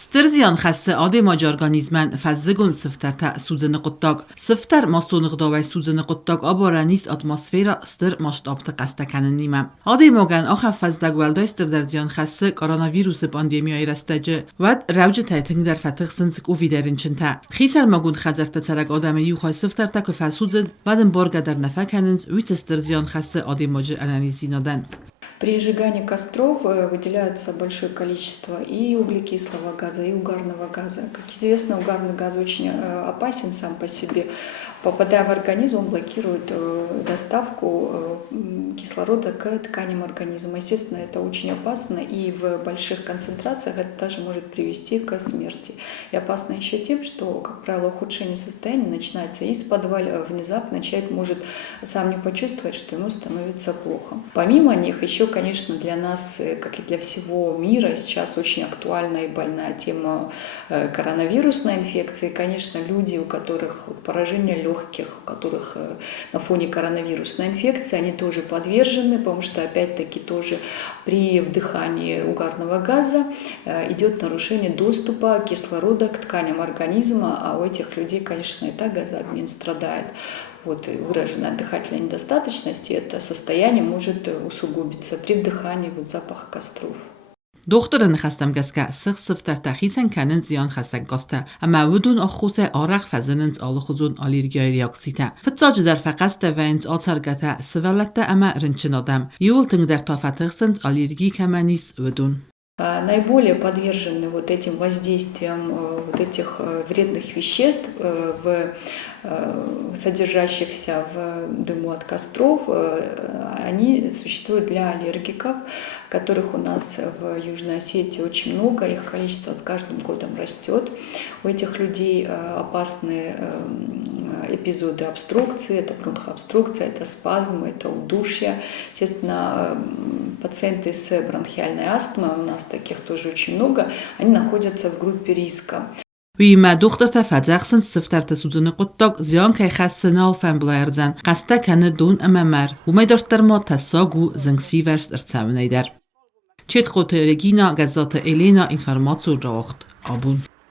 سترزيان خاصة عادي ماج أورغانيزمان فزگون سفتر تا سوزن قطاق سفتر ما سونغ داوي سوزن قطاق آبارانيس أتمosfera ستر ماشت آبت قسته کنن نیمم عادي ماگن آخر فزدگ ولدای ستردرزيان خاصة کوروناویروس پانديميای رستجه ود روج تایتنگ در فتح سنسک او ویدرین چنتا خیسر ماگون خزر تسرگ آدم یوخای سفتر تا که فسوزن بدن بارگ در نفع کننز ویت سترزيان خاصة عادي ماج انانیزی نادن. При сжигании костров выделяется большое количество и углекислого газа, и угарного газа. Как известно, угарный газ очень опасен сам по себе. Попадая в организм, он блокирует доставку кислорода к тканям организма. Естественно, это очень опасно, и в больших концентрациях это даже может привести к смерти. И опасно еще тем, что, как правило, ухудшение состояния начинается из-под внезапно. Человек может сам не почувствовать, что ему становится плохо. Помимо них, еще, конечно, для нас, как и для всего мира, сейчас очень актуальна и больная тема коронавирусной инфекции. Конечно, люди, у которых поражение легких, у которых на фоне коронавирусной инфекции, они тоже подвержены, потому что, опять-таки, тоже при вдыхании угарного газа идет нарушение доступа кислорода к тканям организма, а у этих людей, конечно, и так газообмен страдает. Вот выраженная дыхательная недостаточность, и это состояние может усугубиться при вдыхании запаха костров. دخترن خستم گسکه سخ سفتر تخیسن کنن زیان خستن گسته اما ودون آخوصه آرخ فزننز آل خزون آلیرگای ریاکسیته فتساج در فقسته و انز آترگته سولته اما رنچنادم یول تنگ در تافتخسنز آلیرگی کمانیس ودون. Наиболее подвержены вот этим воздействиям вот этих вредных веществ, содержащихся в дыму от костров, они существуют для аллергиков, которых у нас в Южной Осетии очень много, их количество с каждым годом растет. У этих людей опасны эпизоды обструкции, это бронхообструкция, это спазмы, это удушье. Естественно, пациенты с бронхиальной астмой, у нас таких тоже очень много, они находятся в группе риска. ویما دختر تفزخسن سفتر تسوزن قطاق زیان که خستنال فن بلایرزن قسته کنه دون اممر و می دختر ما تساگو زنگسی ورس ارتساونه در چید قطع رگینا گذات ایلینا اینفرماتسو راخت آبون